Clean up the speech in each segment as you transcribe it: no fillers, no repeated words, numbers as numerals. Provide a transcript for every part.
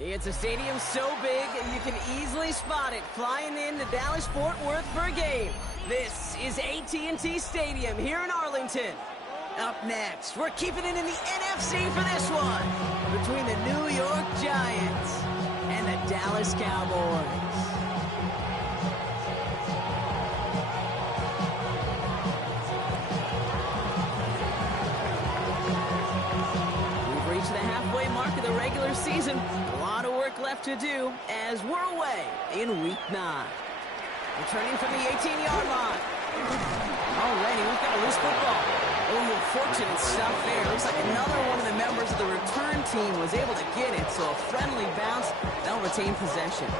It's a stadium so big, you can easily spot it flying into Dallas-Fort Worth for a game. This is AT&T Stadium here in Arlington. Up next, we're keeping it in the NFC for this one, between the New York Giants and the Dallas Cowboys. We've reached the halfway mark of the regular season. A lot of work left to do as we're away in Week 9. Returning from the 18-yard line. Already, we've got a loose football. Oh, fortunate stuff there. Looks like another one of the members of the return team was able to get it, so a friendly bounce. They'll retain possession.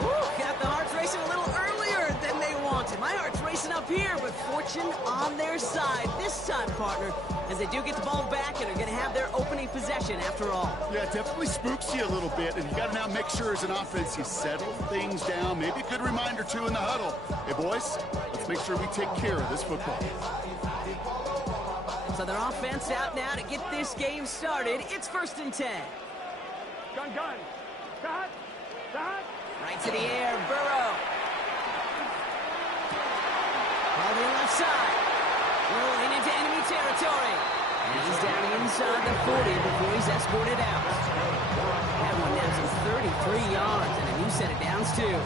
Woo, got the hearts racing a little earlier than they wanted. My heart's racing up here, but fortune on their side this time, partner, as they do get the ball back and are going to have their opening possession after all. Yeah, it definitely spooks you a little bit, and you got to now make sure as an offense you settle things down. Maybe a good reminder, too, in the huddle. Hey, boys, let's make sure we take care of this football. So their offense out now to get this game started. It's 1st and 10. Gun. Right to the air, Burrow. Ball to the left side. Rolling into enemy territory. And he's down inside the 40 before he's escorted out. That one down to 33 yards and a new set of downs, too.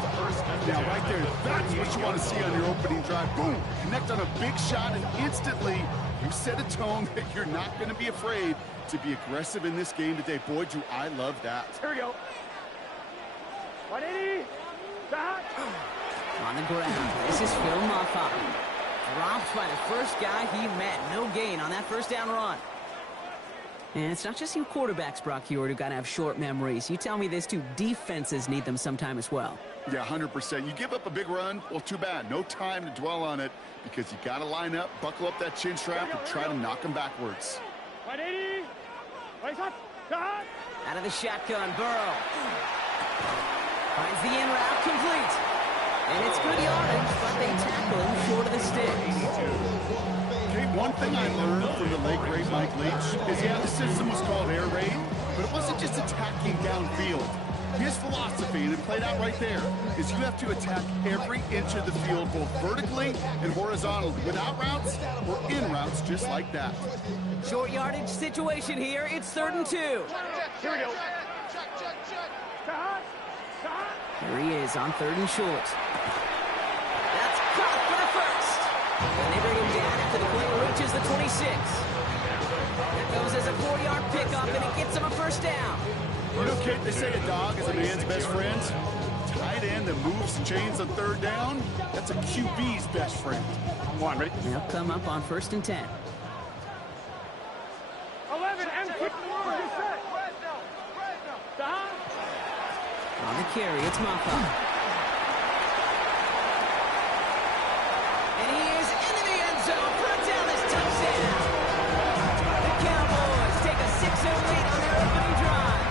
Now, right there, that's what you want to see on your opening drive. Boom! Connect on a big shot, and instantly you set a tone that you're not going to be afraid to be aggressive in this game today. Boy, do I love that. Here we go. 180. On the ground, this is Phil Maffa. Dropped by the first guy he met. No gain on that first down run. And it's not just you quarterbacks, Brock Heward, who got to have short memories. You tell me this too, defenses need them sometime as well. Yeah, 100%. You give up a big run, well, too bad. No time to dwell on it because you got to line up, buckle up that chin strap, and try to knock them backwards. 180. Out of the shotgun, Burrow. Finds the in route complete. And it's good yardage, but they tackle him short of the sticks. Okay, one thing I learned from the late great Mike Leach is, yeah, the system was called air raid, but it wasn't just attacking downfield. His philosophy, and it played out right there, is you have to attack every inch of the field, both vertically and horizontally, without routes or in routes, just like that. Short yardage situation here. It's 3rd and 2. Here we go. Here he is on 3rd and short. That's caught for the first. And they bring him down after the play reaches the 26. That goes as a 4-yard pickup, and it gets him a first down. You know, Kate, they say a dog is a man's best friend. Tight end that moves and chains on 3rd down, that's a QB's best friend. Come on, ready? They'll come up on 1st and 10. 11 and quick. On the carry, it's Maffa. And he is into the end zone for a Dallas touchdown. The Cowboys take a 6-0 lead on their opening drive.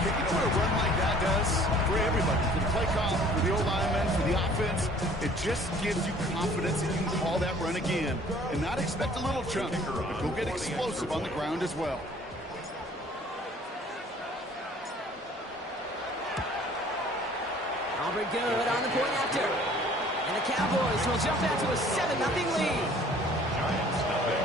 You know what a run like that does for everybody, for the play call, for the O-lineman, for the offense? It just gives you confidence that you can call that run again and not expect a little chunk, but go get explosive on the ground as well. Aubrey good on the point after. And the Cowboys will jump out to a 7-0 lead. Giants nothing.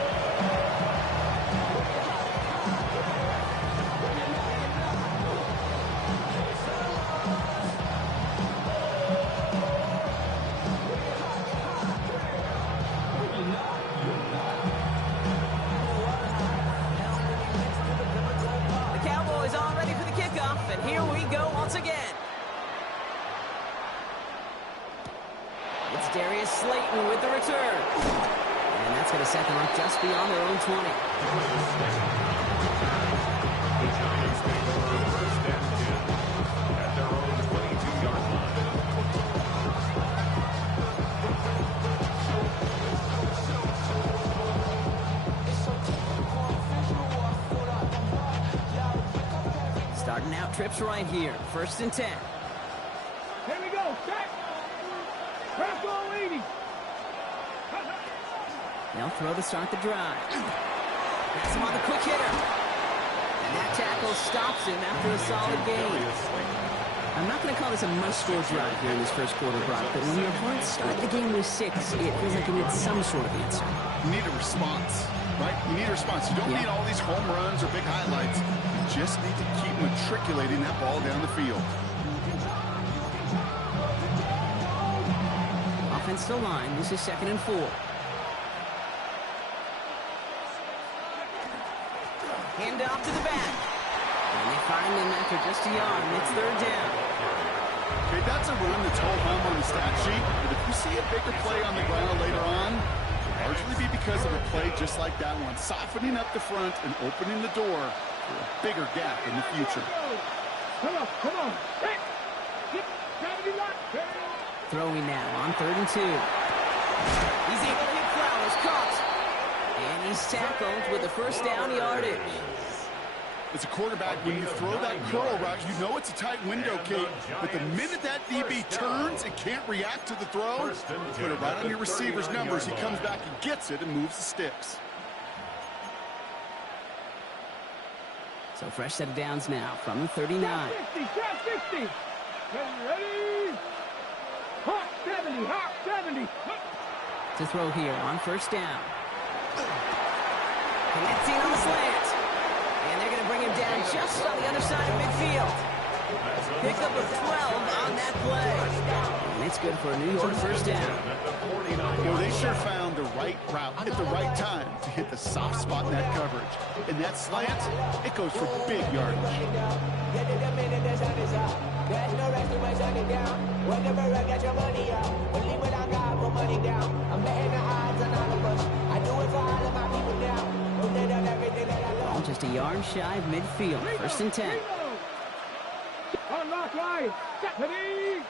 The Cowboys all ready for the kickoff, and here we go once again. It's Darius Slayton with the return. And that's going to set them up just beyond their own 20. The Giants make for a 1st and 10 at their own 22-yard line. Starting out trips right here. 1st and 10. Here we go. Check. Press all 80. They'll throw to start the drive. That's him on the quick hitter. And that tackle stops him after a solid gain. I'm not going to call this a must-score drive here in this first quarter, Brock, but when your opponent started the game with 6, it feels like you need some sort of answer. You need a response, right? You need a response. You don't need all these home runs or big highlights. You just need to keep matriculating that ball down the field. Offensive line. This is 2nd and 4. Hand off to the back. And they find him after just a yard. It's 3rd down. Okay, that's a run that's all home on the stat sheet. But if you see a bigger play on the ground later on, it'll largely be because of a play just like that one, softening up the front and opening the door for a bigger gap in the future. Come on. Hey. Throwing now on 3rd and 2. He's able to hit Flowers. Caught. And he's tackled with a first down yardage. As a quarterback, when you throw that curl route, you know it's a tight window, Kate. But the minute that DB turns and can't react to the throw, put it right on your receiver's numbers. He comes back and gets it and moves the sticks. So fresh set of downs now from the 39. 50. Ready? Hot 70. To throw here on first down. Connecting on the slant. And they're going to bring him down just on the other side of midfield. Pick up of 12 on that play. And it's good for a New York first down. Well, they sure found the right route at the right time to hit the soft spot in that coverage. And that slant, it goes for big yardage. There's no rest to my shining down. Whenever I get your money out, only when I got more money down. I'm betting the odds on all of us. I do it for all of my people now. Who did on everything that I love. Just a yard shy of midfield. 1st and 10. Unlock line. Ready.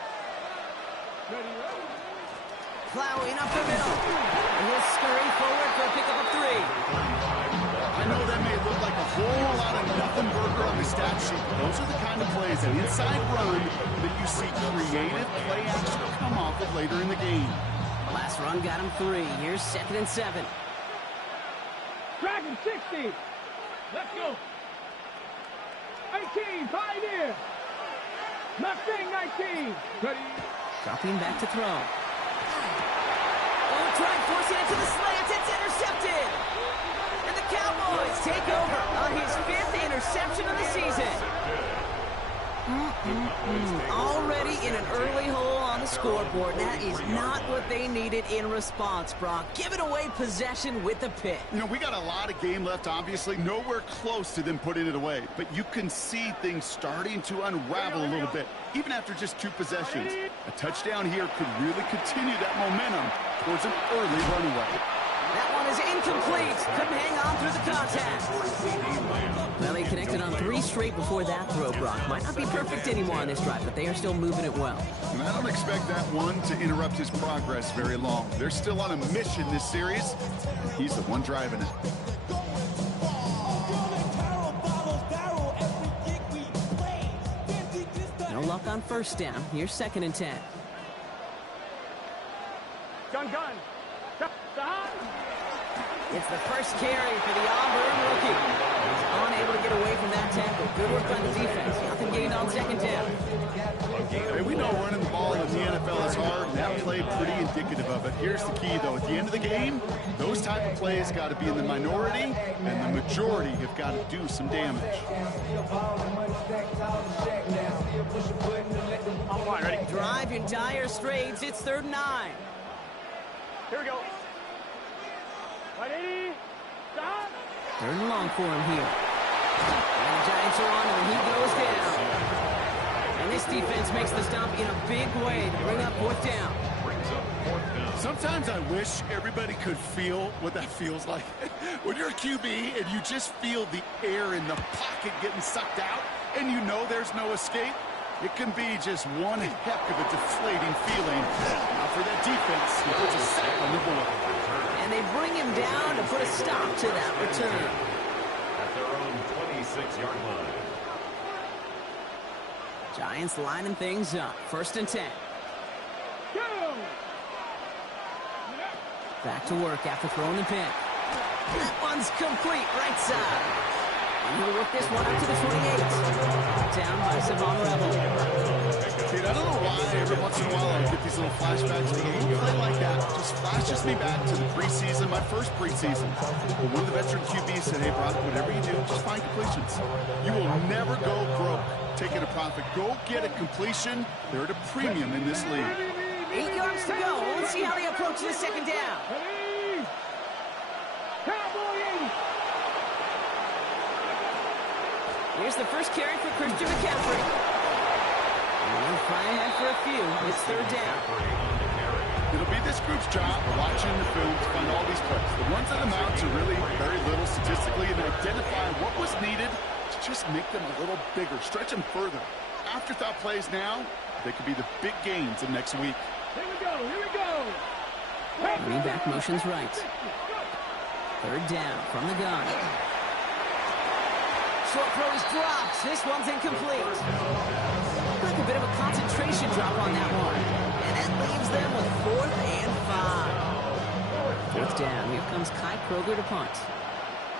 Plowing up the middle. And he'll scurry forward for a pickup of 3. I know that may look like a whole lot of nothing burger on the stat sheet, but those are the kind of plays, an inside run, that you see creative play action come off of later in the game. The last run got him 3. Here's 2nd and 7. Dragon 60. Let's go. 18. Pioneer. Mustang 19. Ready. Dropping back to throw. Oh, trying forcing it to the slant. It's intercepted. And the Cowboys take over on his 5th interception of the season. Already in an early hole on the scoreboard. That is not what they needed in response, Brock. Giving away possession with the pick. You know, we got a lot of game left, obviously. Nowhere close to them putting it away. But you can see things starting to unravel a little bit, even after just 2 possessions. A touchdown here could really continue that momentum towards an early runaway. That one is incomplete. Couldn't hang on through the contact. Well, he connected on 3 straight before that throw, Brock. Might not be perfect anymore on this drive, but they are still moving it well. And I don't expect that one to interrupt his progress very long. They're still on a mission this series, and he's the one driving it. No luck on first down. Here's 2nd and 10. Gun. It's the first carry for the Auburn rookie. He's unable to get away from that tackle. Good work by the defense. Nothing gained on 2nd down. Hey, we know running the ball in the NFL is hard, and that play pretty indicative of it. Here's the key, though. At the end of the game, those type of plays got to be in the minority, and the majority have got to do some damage. Ready? Drive in dire straits. It's 3rd and 9. Here we go. Ready? Stop. 3rd and long for him here. And the Giants are on him, and he goes down. And this defense makes the stop in a big way to bring up 4th down. Sometimes I wish everybody could feel what that feels like. When you're a QB and you just feel the air in the pocket getting sucked out, and you know there's no escape, it can be just one heck of a deflating feeling. Now for that defense, he puts a sack on the board. And they bring him down to put a stop to that return. At their own 26-yard line. Giants lining things up. 1st and 10. Go. Back to work after throwing the pick. That one's complete right side. And he'll work this one up to the 28. Down by Savon Rebel. Dude, I don't know why every once in a while I get these little flashbacks, but a little play like that just flashes me back to the preseason, my first preseason. But one of the veteran QBs said, hey, Brock, whatever you do, just find completions. You will never go broke taking a profit. Go get a completion. They're at a premium in this league. 8 yards to go. Let's see how they approach this second down. Cowboy 80. Here's the first carry for Christian McCaffrey. And fly ahead for a few. It's third down. It'll be this group's job watching the film to find all these plays. The ones that amount to really very little statistically and identify what was needed to just make them a little bigger, stretch them further. Afterthought plays now, they could be the big gains of next week. Here we go, here we go. Running back motions right. Third down from the gun. Short throw is dropped. This one's incomplete. Like a bit of a concentration drop on that one. And that leaves them with 4th and 5. Fourth down. Here comes Kai Kroger to punt.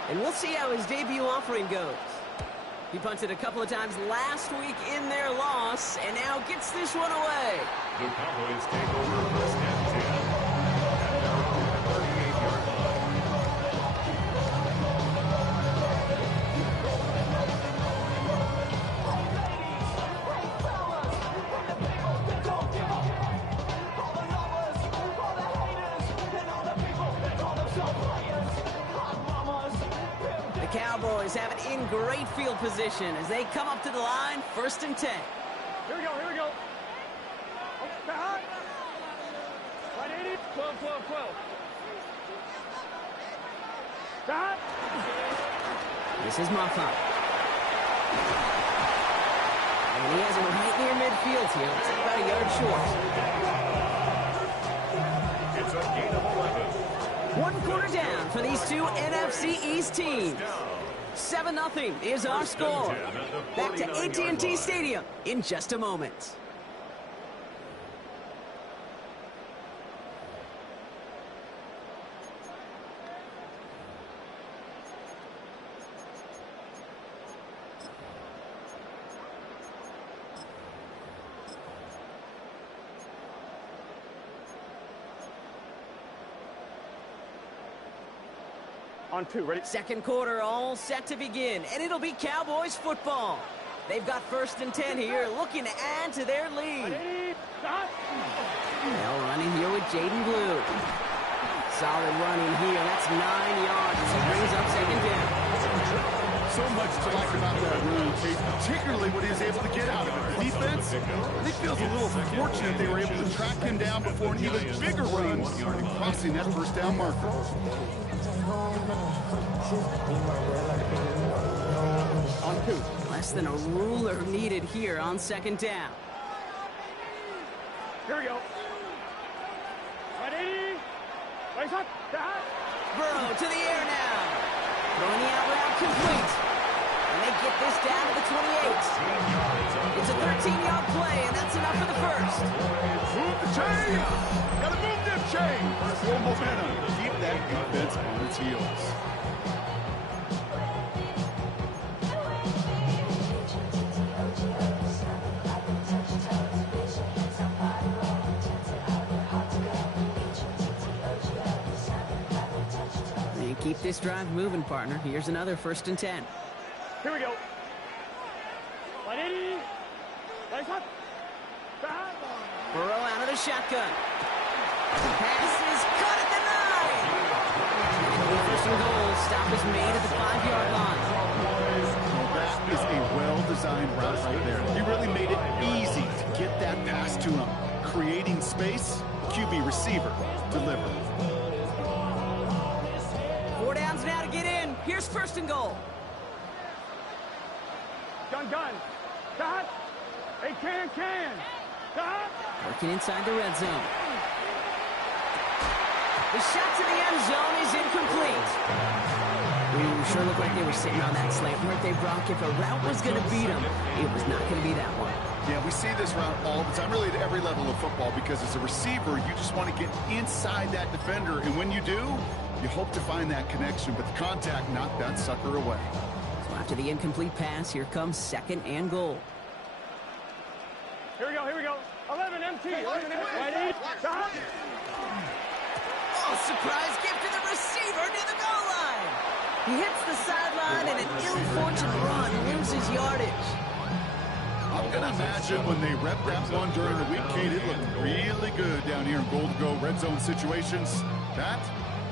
And we'll see how his debut offering goes. He punted a couple of times last week in their loss, and now gets this one away. The Cowboys take over first and 10 at their own 38-yard line. The Cowboys have it in great field position as they come up to the line, 1st and 10. Here we go, here we go. Behind. Right 80. 12, 12, 12. Behind. This is Moffa. And he has it right near midfield here. Looks like about a yard short. It's a gain of 11. 1 quarter down for these two NFC East teams. 7-0 is our score. Back to AT&T Stadium in just a moment. On 2, ready? Second quarter all set to begin, and it'll be Cowboys football. They've got 1st and 10 here, looking to add to their lead. 80. Stop. Now running here with Jaden Blue. Solid running here. That's 9 yards. He brings up second down. So much to like about that run, particularly what he was able to get out of it. Defense, I think feels a little fortunate they were able to track him down before an even bigger run and crossing that first down marker. On 2. Less than a ruler needed here on second down. Here we go. Right 80. Right shot. Behind. Burrow to the air now. Throwing the out route complete. And they get this down to the 28. It's a 13-yard play, and that's enough for the first. Move the chain! Gotta move them chain! Full momentum. Keep that defense on its heels. And keep this drive moving, partner. Here's another 1st and 10. Here we go. Right 80. Right shot. Behind. Burrow out of the shotgun. Pass is cut at the 9. First and goal. Stop is made at the 5-yard line. That is a well-designed route right there. He really made it easy to get that pass to him. Creating space, QB receiver, deliver. 4 downs now to get in. Here's 1st and goal. Gun. Behind. Hey, can. Behind. Working inside the red zone. The shot to the end zone is incomplete. Ooh, sure looked like they were sitting on that slant. Weren't they, Brock? If a route was going to beat them, it was not going to be that one. Yeah, we see this route all the time, really at every level of football, because as a receiver, you just want to get inside that defender, and when you do, you hope to find that connection, but the contact knocked that sucker away. So After the incomplete pass, here comes 2nd and goal. Here we go, here we go. 11 MT. 11 MT. Right, 8. Stop. Oh, surprise gift to the receiver near the goal line. He hits the sideline and an ill-fortunate run loses yardage. I'm going to imagine when they rep that one during the week, Kate, it looked really good down here in goal-to-go red zone situations. That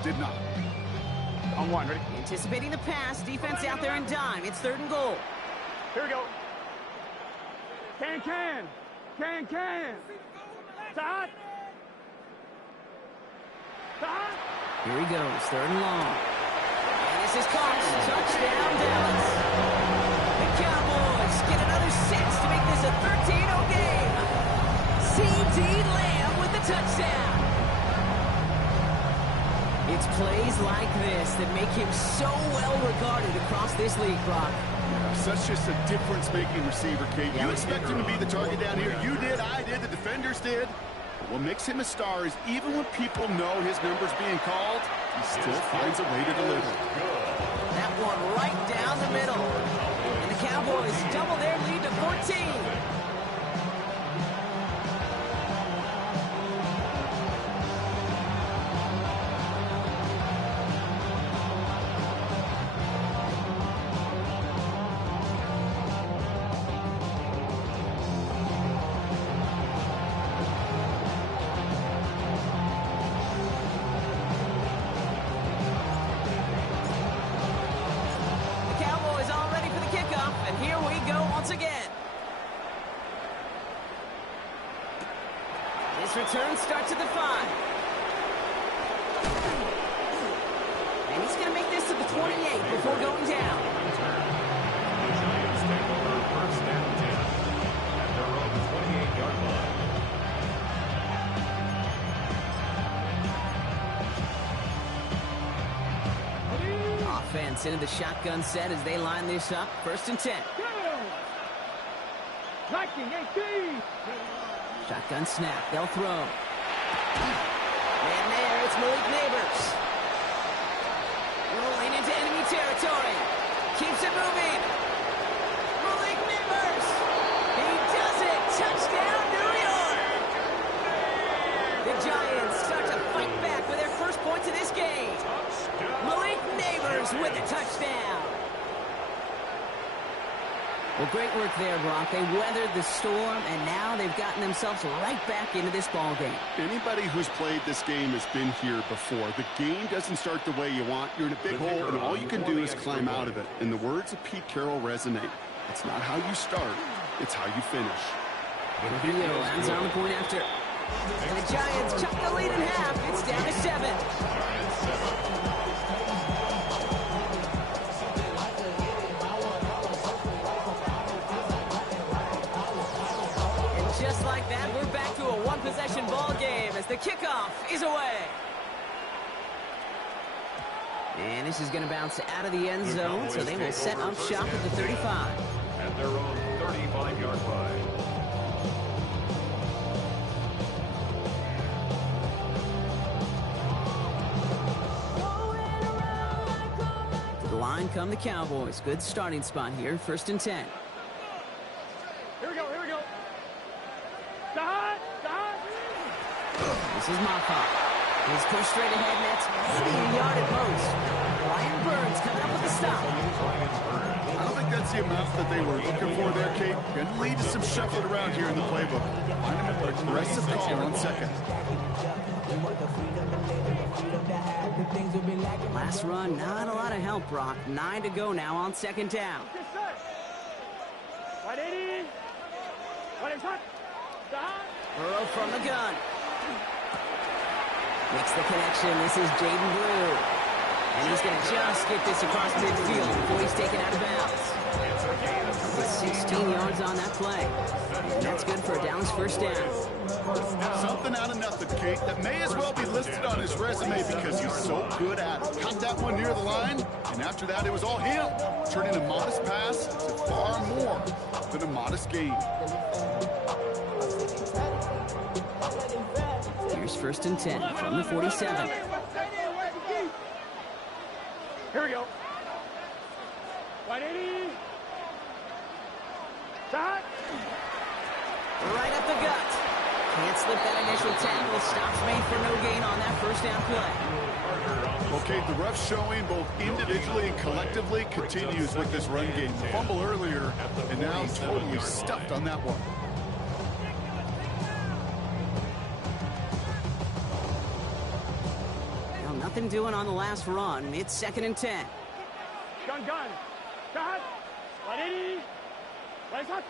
did not. On 1, ready? Anticipating the pass, defense out there in dime. It's 3rd and goal. Here we go. Can. Stop. Here he goes, 3rd and long. And this is caught. Touchdown, Dallas. The Cowboys get another 6 to make this a 13-0 game. C.D. Lamb with the touchdown. It's plays like this that make him so well regarded across this league, Brock. Yeah, such just a difference-making receiver, Kate. You expect him to be the target down here. You did, I did, the defenders did. But what makes him a star is even when people know his number's being called, he still finds a way to deliver. That one right down the middle. And the Cowboys double their lead to 14. Again. This return starts at the 5. And he's going to make this to the 28 before going down. The Giants take over 1st and 10 at their own 28-yard line. Offense into the shotgun set as they line this up. 1st and 10. 19-18. Shotgun snap. They'll throw. And there, it's Malik Neighbors. Rolling into enemy territory. Keeps it moving. Malik Neighbors. He does it. Touchdown, New York. The Giants start to fight back with their first points of this game. Malik Neighbors with a touchdown. Well, great work there, Brock. They weathered the storm, and now they've gotten themselves right back into this ball game. Anybody who's played this game has been here before. The game doesn't start the way you want. You're in a big hole, and all you can do is climb out of it. And the words of Pete Carroll resonate. It's not how you start, it's how you finish. Video ends on the point after. And the Giants chuck the lead in half. It's down to 7. Just like that, we're back to a one-possession ball game as the kickoff is away. And this is going to bounce out of the end zone, so they will set up shop at the 35. At their own 35-yard line. To the line come the Cowboys. Good starting spot here, 1st and 10. Here we go. This is Moffa. He's pushed straight ahead, and that's maybe a yard at most. Ryan Burns coming up with the stop. I don't think that's the amount that they were looking for there, Kate. Going to lead to some shuffling around here in the playbook. Find him an aggressive call on 2nd. Last run, not a lot of help, Brock. 9 to go now on 2nd down. Right 80. Right hot. Burrow from the gun. Makes the connection. This is Jaden Blue. And he's going to just get this across midfield before he's taken out of bounds. It's 16 yards on that play. And that's good for a Dallas 1st down. Something out of nothing, Kate, that may as well be listed on his resume because he's so good at it. Caught that one near the line, and after that, it was all him. Turning a modest pass to far more than a modest gain. Here's 1st and 10 from the 47. Here we go. Right 80. up the gut. Can't slip that initial tackle. Stops made for no gain on that first down play. Okay, the ref showing both individually and collectively continues with this run game. Fumble earlier, and now totally stuffed on that one. Well, nothing doing on the last run. It's 2nd and 10. Gun. Cut. Ready. Right cut.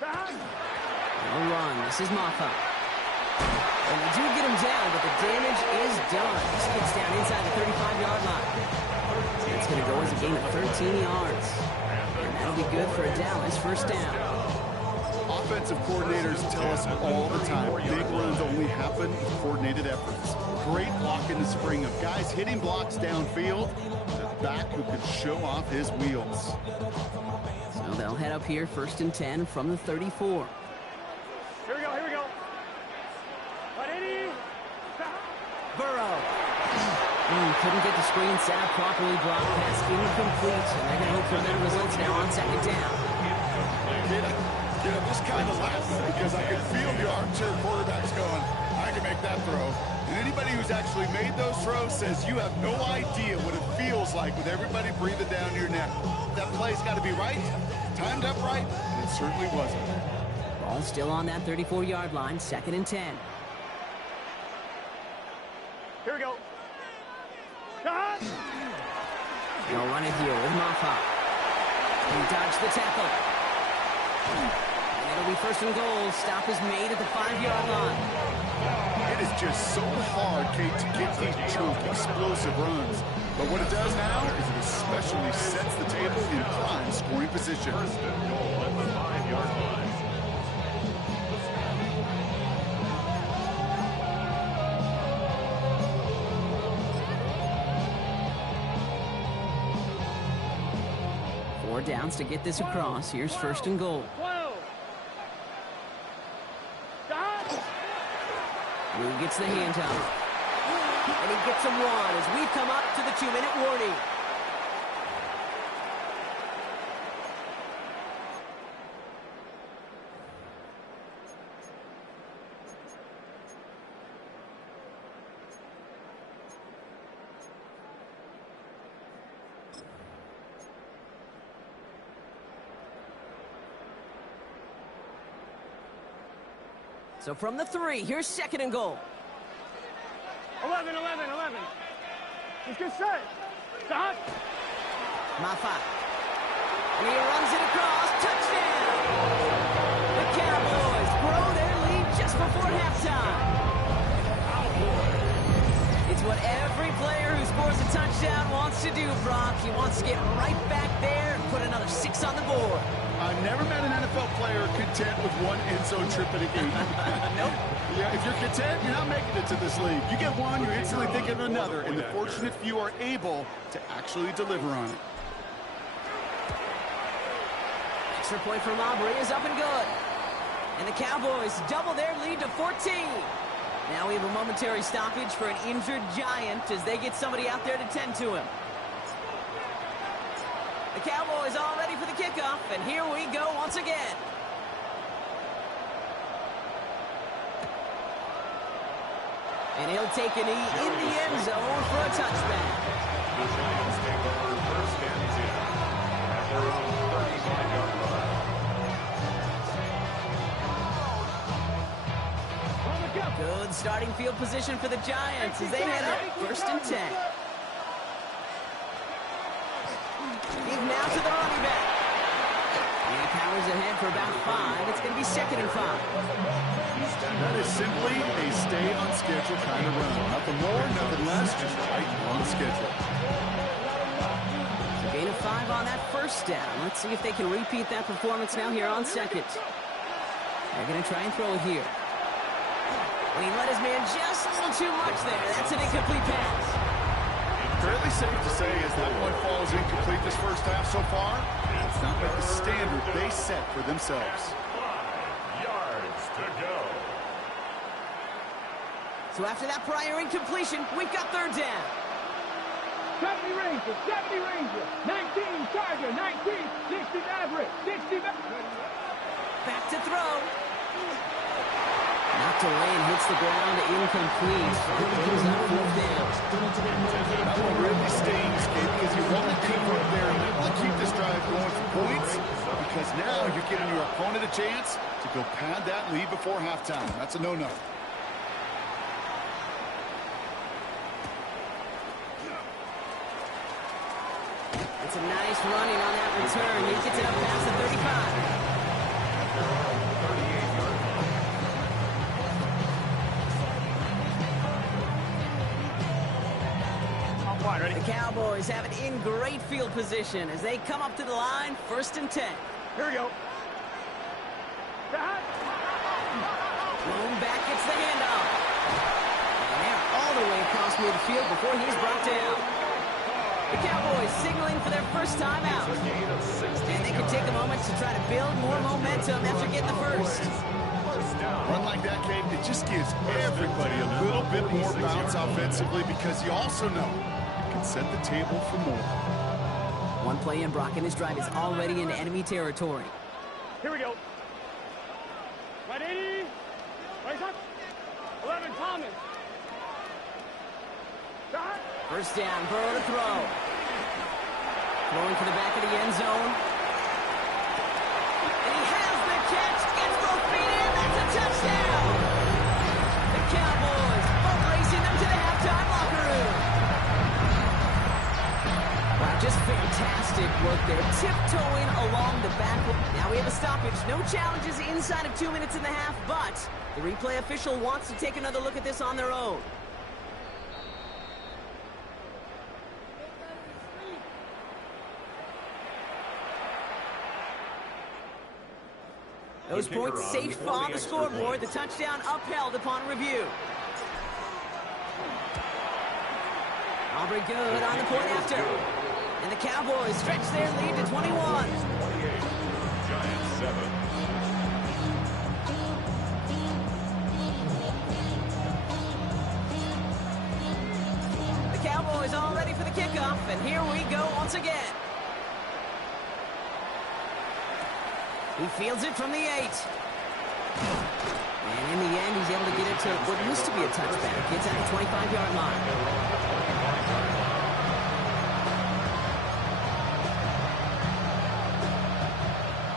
Cut. No run. This is Maffa. And they do get him down, but the damage is done. This gets down inside the 35-yard line. It's going to go as a gain of 13 yards. And that'll be good for a Dallas first down. Offensive coordinators tell us all the time, big runs only happen with coordinated efforts. Great block in the spring of guys hitting blocks downfield. The back who could show off his wheels. So they'll head up here, 1st and 10 from the 34. Here we go. Ready. Burrow. Couldn't get the screen set up properly. Blocked pass incomplete. And they're going to hope for better results now on 2nd down. I'm just kind of laughing because I can feel the armchair quarterbacks going, I can make that throw. And anybody who's actually made those throws says you have no idea what it feels like with everybody breathing down your neck. That play's got to be right, timed up right, and it certainly wasn't. Ball still on that 34-yard line, 2nd and 10. Here we go. Cut. They'll run it here with Maffa. He dodged the tackle. And it'll be 1st and goal. Stop is made at the 5-yard line. It is just so hard, Kate, to get these chunky, explosive runs. But what it does now is it especially sets the table in prime scoring position. First and goal at the 5-yard line. Four downs to get this across. Here's 1st and goal. 12. Cut. Blue gets the handoff. And he gets him one as we come up to the 2-minute warning. So from the 3, here's 2nd and goal. 11. Let's get set. Stop. Maffa. And he runs it across. Touchdown! The Cowboys grow their lead just before halftime. It's what every player who scores a touchdown wants to do, Brock. He wants to get right back there and put another 6 on the board. I've never met an NFL player content with one end zone trip in a game. Nope. Yeah, if you're content, you're not making it to this league. You get one, you're instantly thinking of another, and the fortunate few are able to actually deliver on it. Extra point from Aubrey is up and good. And the Cowboys double their lead to 14. Now we have a momentary stoppage for an injured Giant as they get somebody out there to tend to him. The Cowboys all ready for the kickoff, and here we go once again. And he'll take a knee in the end zone for a touchback. The Giants take over 1st and 10 at their own 35-yard line. Good starting field position for the Giants as they head up 1st and 10. He's now to the running back. And he powers ahead for about 5. It's going to be 2nd and 5. That is simply a stay on schedule kind of run. Nothing more, nothing less, just right on schedule. So gain of 5 on that 1st down. Let's see if they can repeat that performance now here on 2nd. They're going to try and throw it here. And he let his man just a little too much there. That's an incomplete pass. Fairly safe to say as that one falls incomplete this first half so far, it's not like the standard they set for themselves. 5 yards to go. So after that prior incompletion, we've got 3rd down. 70 Ranger, 19 Charger, 19, 60 Maverick, 60 Maverick. Back to throw. Knocked away and hits the ground incomplete. That brings up fourth down. That will really stings, Gabe, because you want to convert there and able to keep this drive going for points, because now you're giving your opponent a chance to go pad that lead before halftime. That's a no-no. It's a nice running on that return. He gets it up past the 35. The Cowboys have it in great field position as they come up to the line, 1st and 10. Here we go. Blown back gets the handoff. And they're all the way across midfield before he's brought down. The Cowboys signaling for their first time out. And they can take a moment to try to build more momentum after getting the first. Run like that, Gabe, it just gives everybody a little bit more bounce offensively, because you also know you can set the table for more. One play in, Brock, and his drive is already in enemy territory. Here we go. Right 80. Right side. 11, Thomas. Shot. First down, Burrow to throw. Throwing to the back of the end zone. And he has the catch. Gets both feet in. That's a touchdown. The Cowboys are racing them to the halftime locker room. Wow, just fantastic work there. Tiptoeing along the back. Now we have a stoppage. No challenges inside of 2 minutes and a half, but the replay official wants to take another look at this on their own. Those points safe on the scoreboard. The touchdown upheld upon review. Aubrey good on the point after. And the Cowboys stretch their lead to 21. Giants 7. The Cowboys all ready for the kickoff, and here we go once again. He fields it from the 8. And in the end, he's able to get it to what used to be a touchback. Gets at the 25-yard line.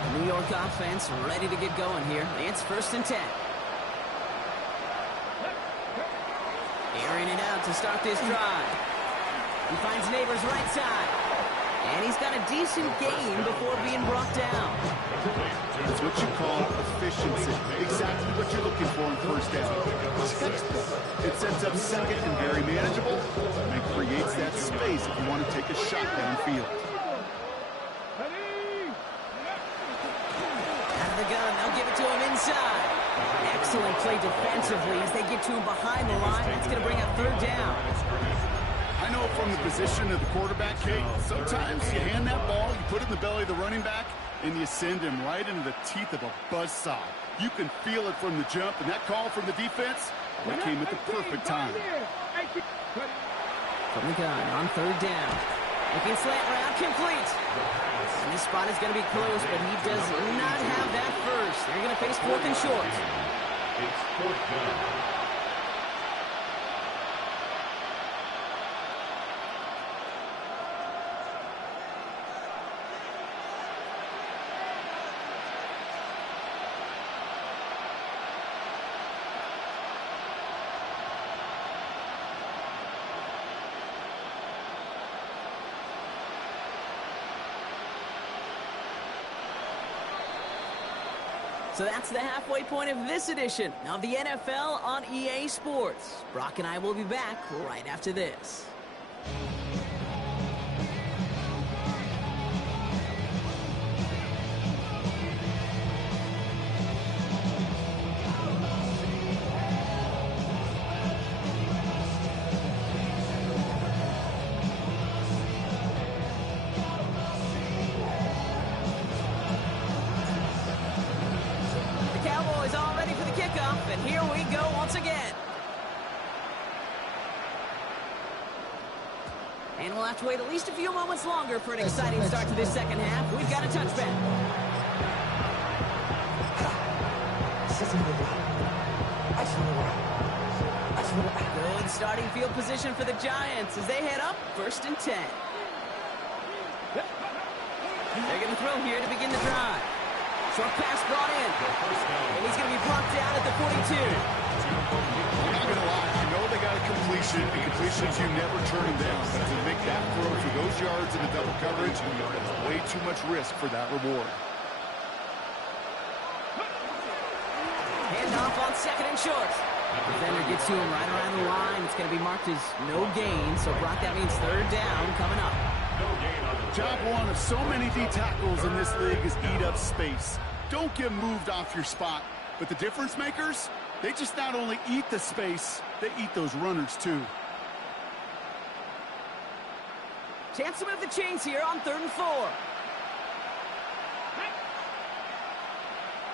The New York offense ready to get going here. It's 1st and 10. Airing it out to start this drive. He finds Neighbors right side. And he's got a decent gain before being brought down. It's what you call efficiency. Exactly what you're looking for in first down. It sets up second and very manageable, and creates that space if you want to take a shot downfield. Out of the gun, they'll give it to him inside. Excellent play defensively as they get to him behind the line. That's going to bring up 3rd down. I know from the position of the quarterback, Kate, sometimes you hand that ball, you put it in the belly of the running back, and you send him right into the teeth of a buzzsaw. You can feel it from the jump, and that call from the defense, that came at the perfect time. From the gun on 3rd down. Looking slant route, complete. And this spot is going to be close, but he does not have that first. They're going to face 4th and short. It's 4th down. So that's the halfway point of this edition of the NFL on EA Sports. Brock and I will be back right after this. And here we go once again. And we'll have to wait at least a few moments longer for an exciting start to this second half. We've got a touchback. starting field position for the Giants as they head up 1st and 10. They're going to throw here to begin the drive. Short pass brought in. And he's going to be brought down at the 42. I'm not going to lie. I know they got a completion. And completions, you never turn them down. But to make that throw for those yards in the double coverage, way too much risk for that reward. Handoff on 2nd and short. Defender gets to him right around the line. It's going to be marked as no gain. So, Brock, that means 3rd down coming up. Job one of so many D tackles in this league is eat up space. Don't get moved off your spot. But the difference makers, they just not only eat the space, they eat those runners too. Chance to move the chains here on 3rd and 4.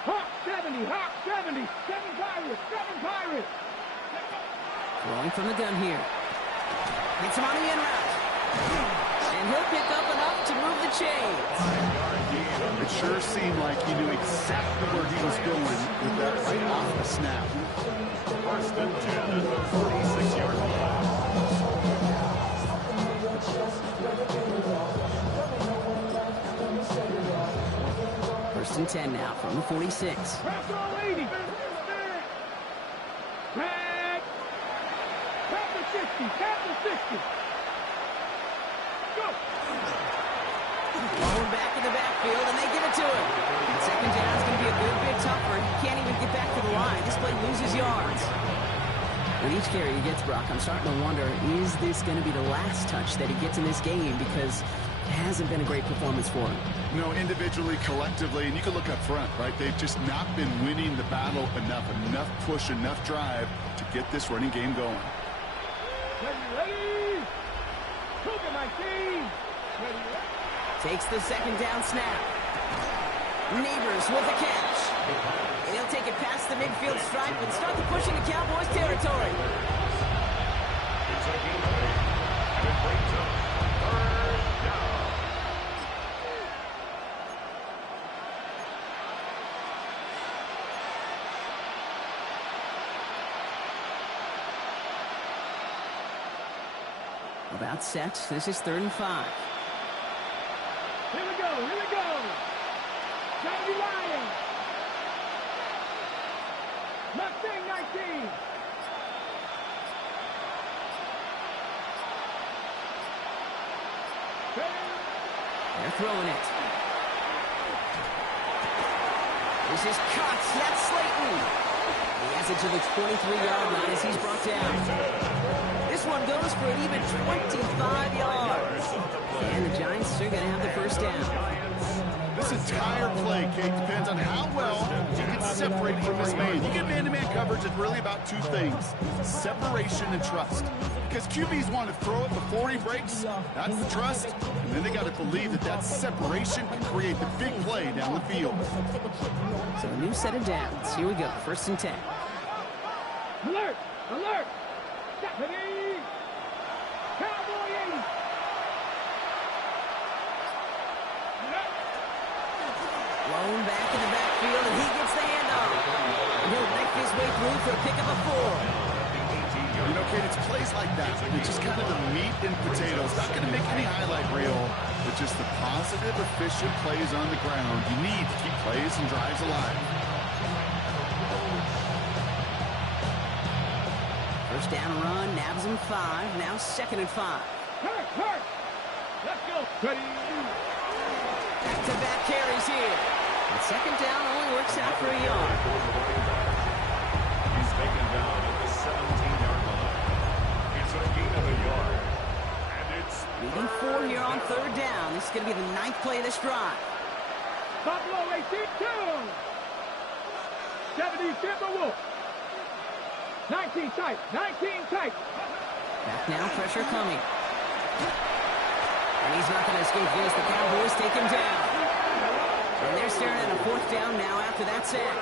Hawk 70, Hawk 70. 7 Pirates, 7 Pirates. Throwing from the gun here. Gets him on the in route. And he'll pick up enough to move the chains. It sure seemed like he knew exactly where he was going with that right off the snap. 1st and 10 at the 46-yard line. 1st and 10 now from the 46. Press all 80. Tag. Tap the 60. Tap the 60. Go. Blown back in the backfield, and they give it to him. And 2nd down is going to be a good bit tougher. He can't even get back to the line. This play loses yards. With each carry he gets, Brock, I'm starting to wonder, is this going to be the last touch that he gets in this game? Because it hasn't been a great performance for him. No, individually, collectively, and you can look up front, right? They've just not been winning the battle enough push, enough drive to get this running game going. Ready? Look at my team. Ready? Takes the 2nd down snap. Neighbors with the catch. And he'll take it past the midfield stripe and start the push into Cowboys territory. It's a game play, and it brings up 3rd down. About set. This is 3rd and 5. Here we go. Here we go. Johnny Lion. Mustang 19. They're throwing it. This is cut. That's Slayton. He has it to the 23-yard line as he's brought down. This one goes for an even 25 yards. And the Giants are going to have the 1st down. This entire play, Kate, depends on how well you can separate from this man. You get man-to-man coverage, it's really about 2 things, separation and trust. Because QBs want to throw it before he breaks, that's the trust, and then they got to believe that that separation can create the big play down the field. So a new set of downs. Here we go, 1st and 10. Alert! Alert! Stephanie! Cowboy 80! Blown back in the backfield, and he gets the handoff. And he'll make his way through for a pick of a 4. You know, Kate, it's plays like that. It's just kind of the meat and potatoes. Not going to make any highlight reel, but just the positive, efficient plays on the ground. You need to keep plays and drives alive. 1st down run, nabs him 5. Now 2nd and 5. Hurt! Hurt! Let's go! Ready? Back-to-back carries here. And 2nd down only works out for a yard. He's taken down at the 17-yard line. It's a gain of a yard. And it's Leading 4 here on 3rd down. This is going to be the 9th play of this drive. Buffalo 18-2! 70 Timberwolves! 19 tight! 19 tight! Back now, pressure coming. And he's not going to escape this. The Cowboys take him down. And they're staring at a 4th down now after that sack.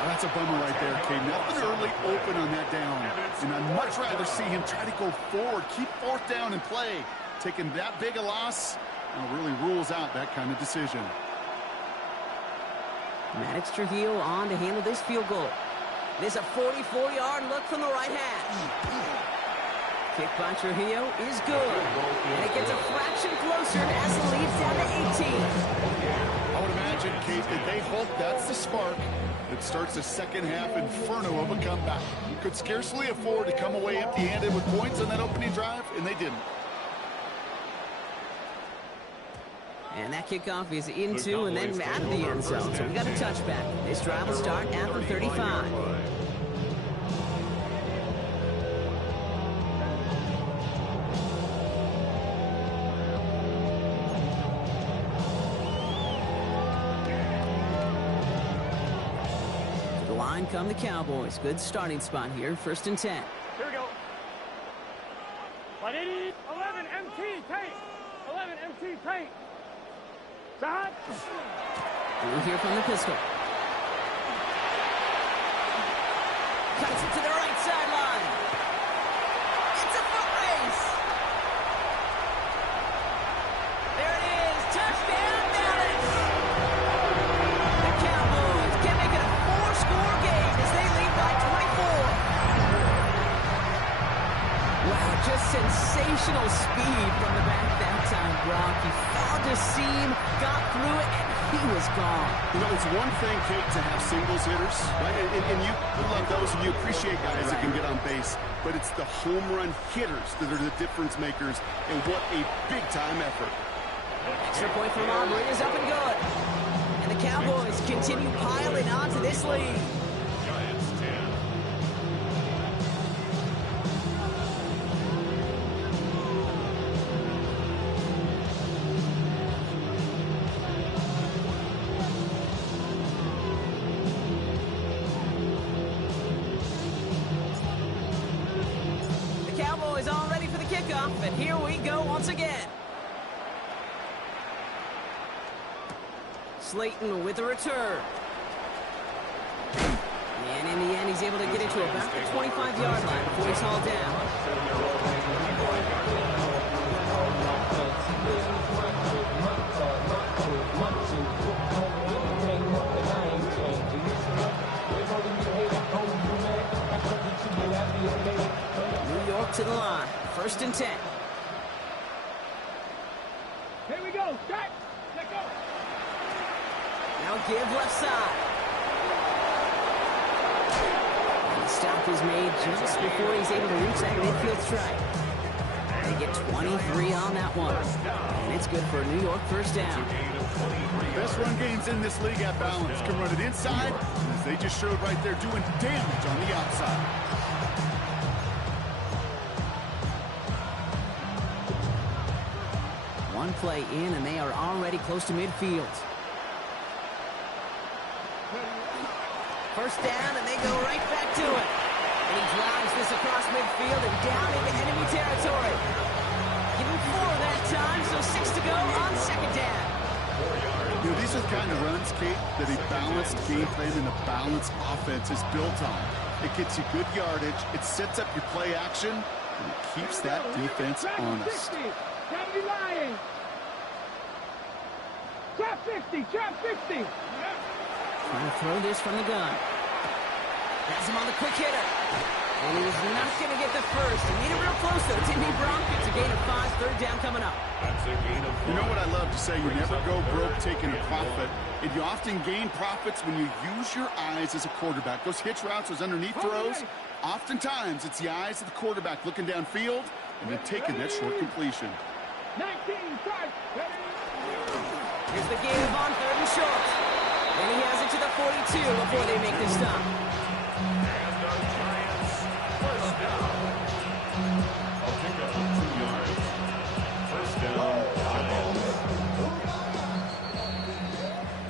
Oh, that's a bummer right there, Kate. Nothing early open on that down. And I'd much rather see him try to go forward, keep 4th down and play. Taking that big a loss really rules out that kind of decision. Maddox Trujillo on to handle this field goal. There's a 44-yard look from the right hash. Kick by Trujillo is good. And it gets a fraction closer as the lead's down to 18. I would imagine, Kate, that they hope that's the spark that starts the second half inferno of a comeback. Could scarcely afford to come away empty-handed with points on that opening drive, and they didn't. And that kickoff is into and then out of the end zone. So we got a touchback. This drive will start at the 35. To the line come the Cowboys. Good starting spot here. 1st and 10. Here we go. 11 MT paint. 11 MT paint. Side. We'll hear from the pistol. Cuts it to the right sideline. It's a foot race. There it is. Touchdown, Dallas. The Cowboys can make it a 4-score game as they lead by 24. Wow, just sensational speed from the back that time, Brock. He found a seam, got through it, and he was gone. You know, it's one thing, Kate, to have singles hitters, right? And you love those, and you appreciate guys that can get on base. But it's the home run hitters that are the difference makers, and what a big-time effort. Extra point for Aubrey is up and good. And the Cowboys continue piling on to this lead. Giants 10. The Cowboys all ready for the kickoff, and here we go once again. Slayton with a return. And in the end, he's able to get it to about the 25-yard line before he's hauled down. New York to the line. 1st and 10. Here we go. Start. Let go. Now give left side. And the stop is made just before he's able to reach that midfield strike. They get 23 on that one. And it's good for a New York 1st down. Best run games in this league at balance. Can run it inside, as they just showed right there, doing damage on the outside. One play in, and they are already close to midfield. 1st down, and they go right back to it. And he drives this across midfield and down into enemy territory. Give him 4 that time, so 6 to go on 2nd down. You know, these are the kind of runs, Kate, that a balanced game plan and a balanced offense is built on. It gets you good yardage, it sets up your play action, and it keeps that defense honest. Gotta be lying. Trap 50. Trap 50. Trying to throw this from the gun. Has him on the quick hitter. And he was not going to get the first. He made it real close, though. Timmy Brock gets a gain of 5. 3rd down coming up. That's a gain of 4. You know what I love to say? You never go broke taking a profit. And you often gain profits when you use your eyes as a quarterback. Those hitch routes, those underneath throws, oftentimes it's the eyes of the quarterback looking downfield and then taking that short completion. 19. Start. Here's the game on 3rd and short. And he has it to the 42 before they make the stop. And the Giants 1st down. I'll pick up 2 yards. 1st down, Giants.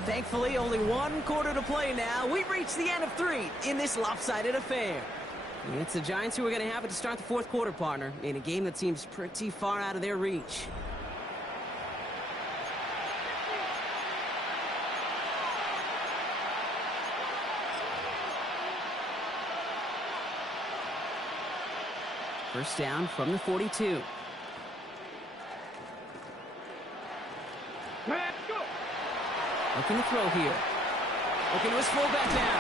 Thankfully, only 1 quarter to play now. We've reached the end of 3 in this lopsided affair. It's the Giants who are going to have it to start the 4th quarter, partner, in a game that seems pretty far out of their reach. First down from the 42. Let's go. Looking to throw here. Looking to his fullback now.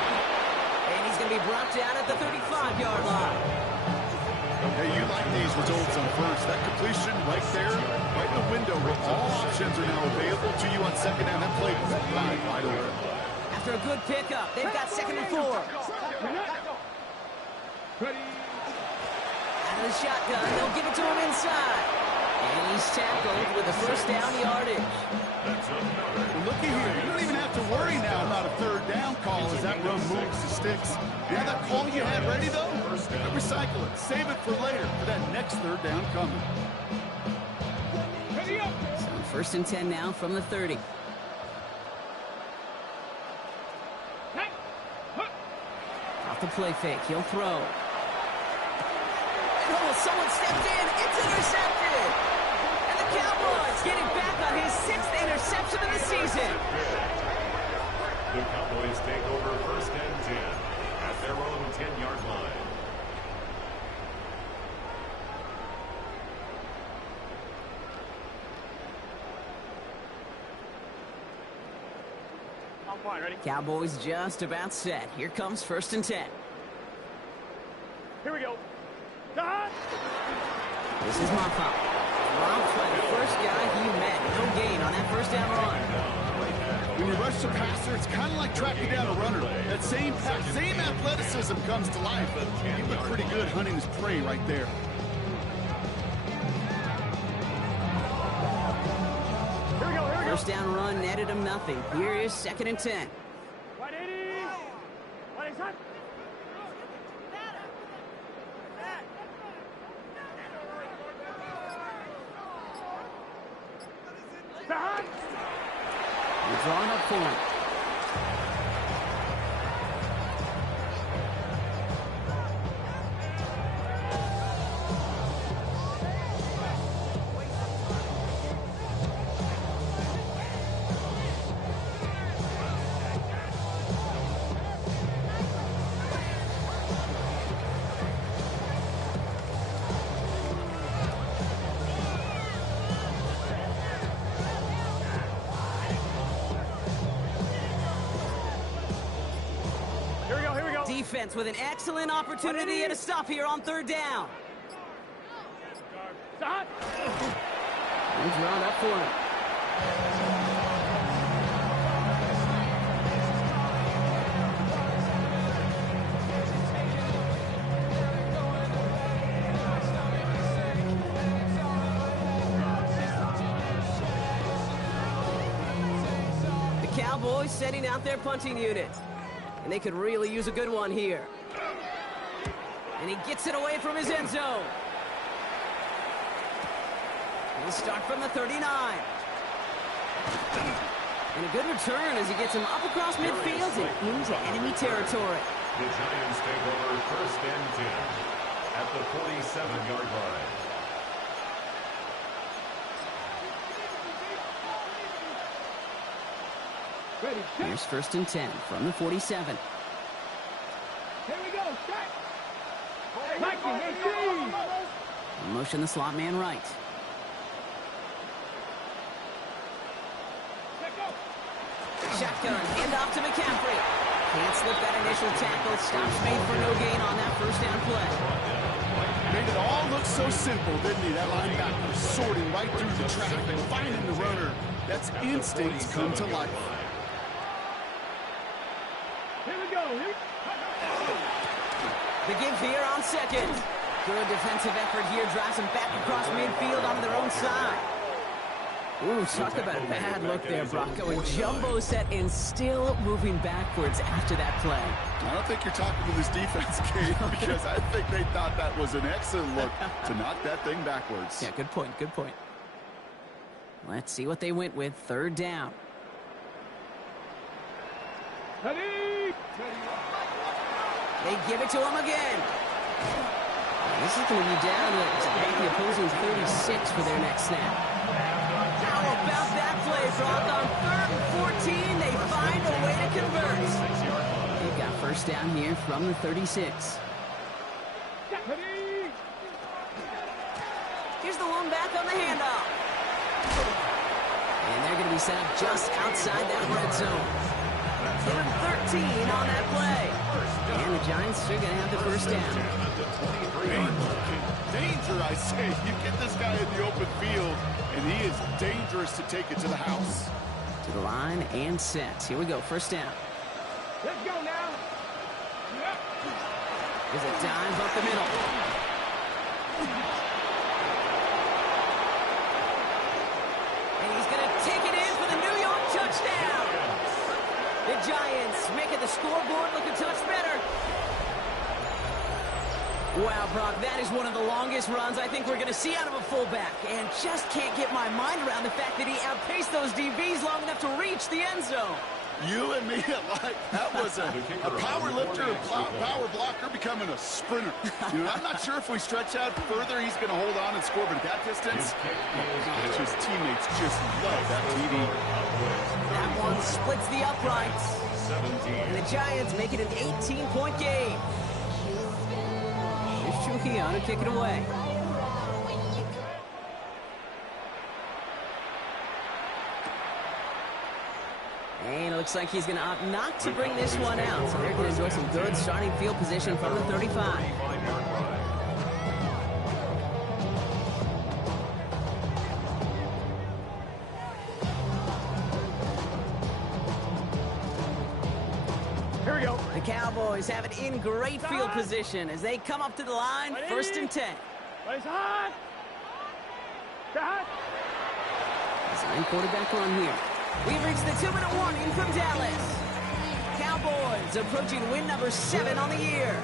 And he's going to be brought down at the 35-yard line. Hey, you like these results on first. That completion right there, right in the window where all options are now available to you on second down. That play was wide open. After a good pickup, they've got 2nd and 4. Ready. Out of the shotgun, they'll give it to him inside. And he's tackled with a first down yardage. Well, looky here. You don't even have to worry now about a third down call as that run moves the sticks. Yeah, that call you had ready, though? Recycle it. Save it for later for that next third down coming. Ready up. So 1st and 10 now from the 30. Off the play fake. He'll throw. Oh, someone stepped in. It's intercepted. And the Cowboys get it back on his 6th interception of the season. The Cowboys take over 1st and 10 at their own 10-yard line. On point, ready? Cowboys just about set. Here comes 1st and 10. Here we go. Done. This is Mopop. Dropped by the first guy he met. No gain on that first down run. When you rush the passer, it's kind of like tracking down a runner. That same athleticism comes to life. He looked pretty good hunting his prey right there. Here we go. Here we go. First down run netted him nothing. Here is 2nd and 10. 180. 180. Done. We're drawing up for him. Defense with an excellent opportunity and a stop here on 3rd down. Done. He's drawn up for him. The Cowboys setting out their punting unit. And they could really use a good one here. And he gets it away from his end zone. He'll start from the 39. And a good return as he gets him up across midfield and into enemy territory. The Giants take over 1st and 10 at the 47-yard line. Ready. Here's 1st and 10 from the 47. Here we go. In motion the slot man right. Shotgun, hand off to McCaffrey. Can't slip that initial tackle. Stops made for no gain on that first down play. Made it all look so simple, didn't he? That linebacker sorting right through the traffic, finding the runner. That's instincts come to life. Here we go. The give here on 2nd. Good defensive effort here. Drives them back across midfield onto their own side. Ooh, talk about a bad look there, Brock. Going jumbo set and still moving backwards after that play. I don't think you're talking to this defense, Kate, because I think they thought that was an excellent look to knock that thing backwards. Yeah, good point, good point. Let's see what they went with. 3rd down. Ready. They give it to him again. This is going to be down at the opposing 36 for their next snap. How about that play, Brock? On 3rd and 14, they find a way to convert. They've got first down here from the 36. Here's the one back on the handoff. And they're going to be set up just outside that red zone. Give him 13 on that play. And the Giants are going to have the first down. Danger, I say. You get this guy in the open field, and he is dangerous to take it to the house. To the line and set. Here we go, first down. Let's go now. Yep. There's a dive up the middle. And he's going to take it in for the New York touchdown. The Giants making the scoreboard look a touch better. Wow, Brock, that is one of the longest runs I think we're going to see out of a fullback. And just can't get my mind around the fact that he outpaced those DBs long enough to reach the end zone. You and me alike. That was a power lifter, a power blocker becoming a sprinter. You know, I'm not sure if we stretch out further, he's going to hold on and score, but at that distance, his teammates just love that TD. That one splits the uprights. And the Giants make it an 18-point game. Here's Trujillo to kick it away. And it looks like he's going to opt not to bring this one out. So they're going to enjoy some good starting field position from the 35. Here we go. The Cowboys have it in great field position as they come up to the line, first and 10. Place hot. Hot. Design quarterback run here. We've reached the 2-minute warning from Dallas. Cowboys approaching win number 7 on the year.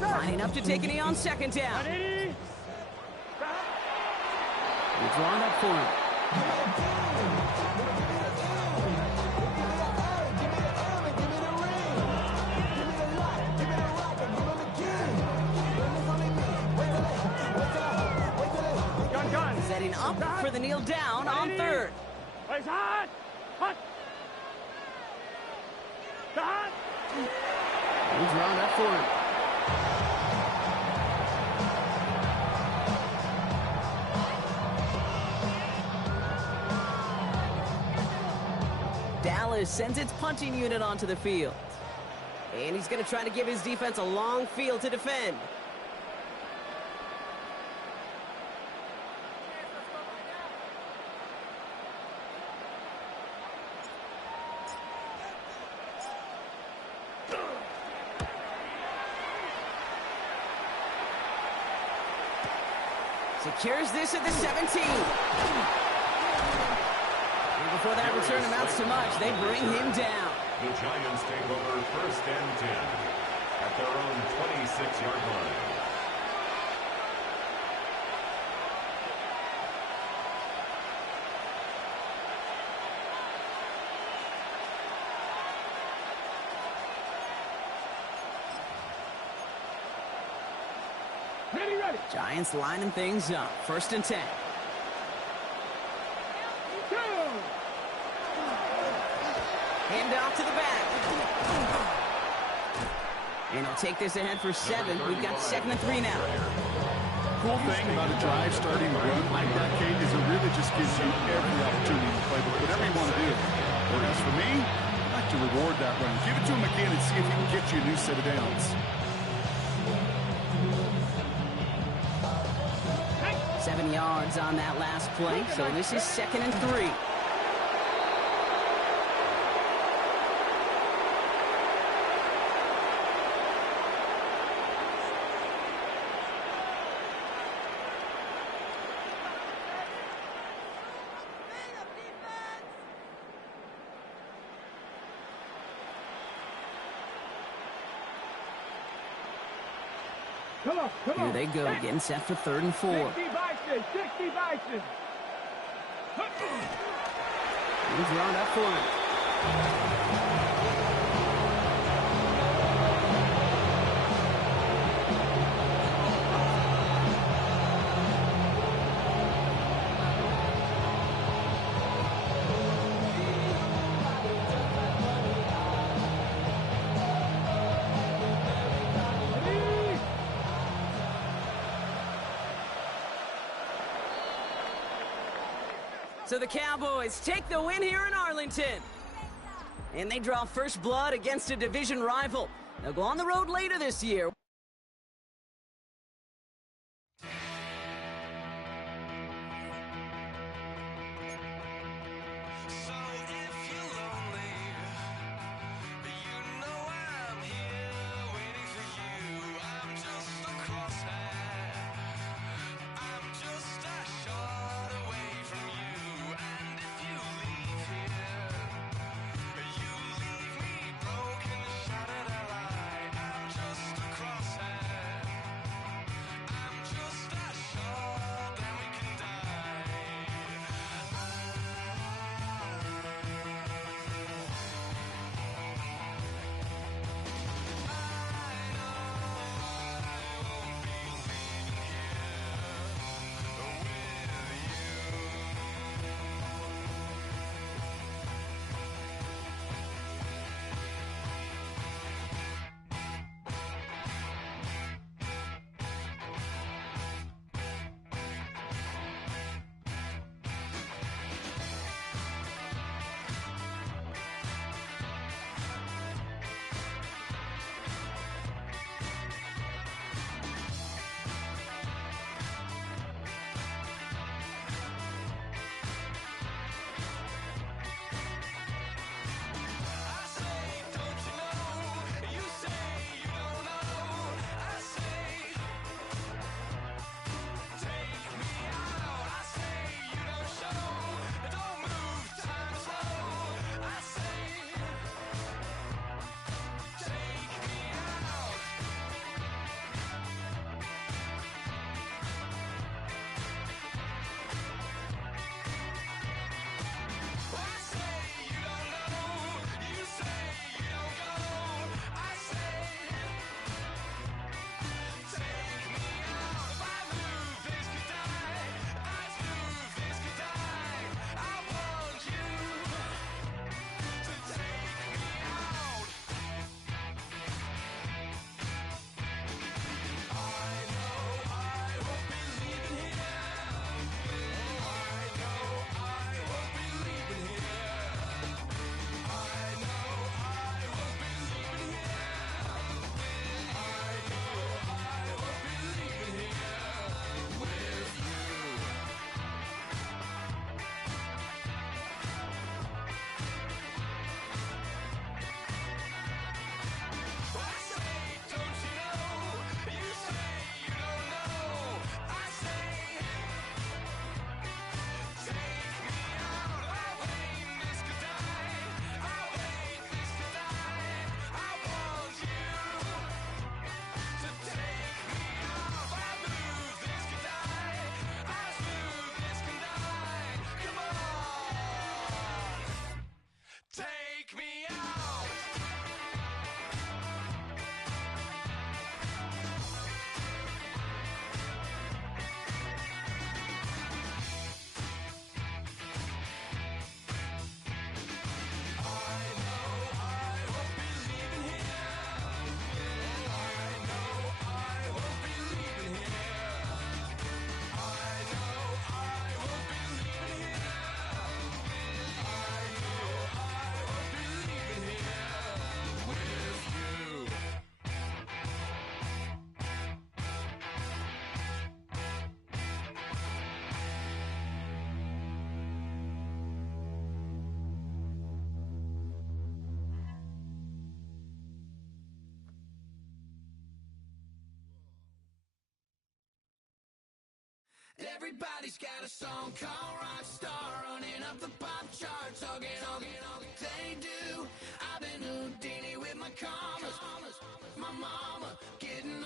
Lining up to take a knee on second down. Ready? We're drawn up for him. Gun. Setting up for the kneel down on third. Place hot. Hot. Hot. We're drawn up for him. Dallas sends its punting unit onto the field. And he's going to try to give his defense a long field to defend. Secures this at the 17. And before that return amounts to much, they bring him down. The Giants take over first and 10 at their own 26-yard line. Ready. Giants lining things up. First and 10. Hand off to the back. And he'll take this ahead for 7. We've got 2nd and 3 now. Cool thing about a drive starting a run like that, Kate, is it really just gives you every opportunity to play with whatever you want to do. But as for me, I like to reward that run. Give it to him again and see if he can get you a new set of downs. 7 yards on that last play, so this is 2nd and 3. Come on. Here they go, getting set for 3rd and 4. 60 Bison. He's drawn up for it. So the Cowboys take the win here in Arlington. And they draw first blood against a division rival. They'll go on the road later this year. Everybody's got a song called Rockstar, running up the pop charts, all they do. I've been Houdini with my commas, my mama getting